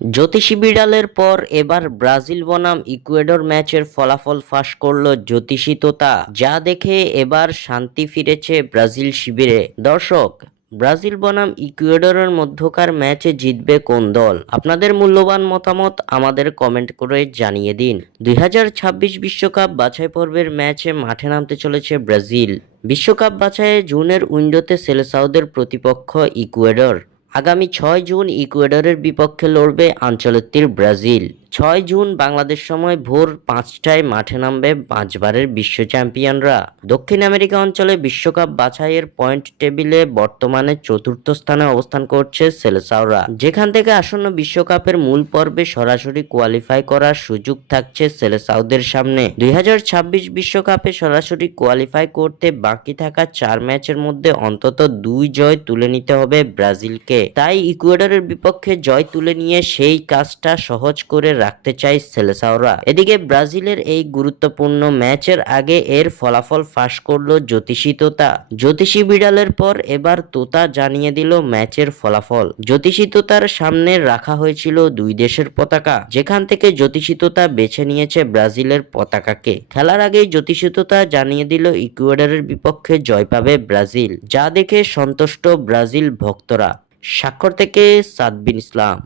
জ্যোতিষী বিড়ালের পর এবার ব্রাজিল বনাম ইকুয়েডর ম্যাচের ফলাফল ফাঁস করল জ্যোতিষী তোতা, যা দেখে এবার শান্তি ফিরেছে ব্রাজিল শিবিরে। দর্শক, ব্রাজিল বনাম ইকুয়েডরের মধ্যকার ম্যাচে জিতবে কোন দল? আপনাদের মূল্যবান মতামত আমাদের কমেন্ট করে জানিয়ে দিন। 2026 বিশ্বকাপ বাছাই পর্বের ম্যাচে মাঠে নামতে চলেছে ব্রাজিল। বিশ্বকাপ বাছাইয়ে জুনের উইন্ডোতে সেলেসাওদের প্রতিপক্ষ ইকুয়েডর। আগামী 6 জুন ইকুয়েডরের বিপক্ষে লড়বে আনচেলত্তির ব্রাজিল। 6 জুন বাংলাদেশ সময় ভোর 5টায় মাঠে নামবে 5বারের বিশ্ব চ্যাম্পিয়নরা। দক্ষিণ আমেরিকা অঞ্চলে বিশ্বকাপ বাছাইয়ের পয়েন্ট টেবিলে বর্তমানে চতুর্থ স্থানে অবস্থান করছে সেলেসাওরা, যেখান থেকে আসন্ন বিশ্বকাপের মূল পর্বে সরাসরি কোয়ালিফাই করার সুযোগ থাকছে সেলেসাওদের সামনে। 2026 বিশ্বকাপে সরাসরি কোয়ালিফাই করতে বাকি থাকা 4 ম্যাচের মধ্যে অন্তত 2 জয় তুলে নিতে হবে ব্রাজিলকে। তাই ইকুয়েডরের বিপক্ষে জয় তুলে নিয়ে সেই কাজটা সহজ করে রাখতে চায় সেলেসাওরা। এদিকে ব্রাজিলের এই গুরুত্বপূর্ণ ম্যাচের আগে এর ফলাফল ফাঁস করলো জ্যোতিষী তোতা। জ্যোতিষী বিড়ালের পর এবার তোতা জানিয়ে দিল ম্যাচের ফলাফল। জ্যোতিষী তোতার সামনে রাখা হয়েছিল 2 দেশের পতাকা, যেখান থেকে জ্যোতিষী তোতা বেছে নিয়েছে ব্রাজিলের পতাকাকে। খেলার আগেই জ্যোতিষী তোতা জানিয়ে দিল ইকুয়েডরের বিপক্ষে জয় পাবে ব্রাজিল, যা দেখে সন্তুষ্ট ব্রাজিল ভক্তরা। স্বাক্ষর থেকে সাদবিন ইসলাম।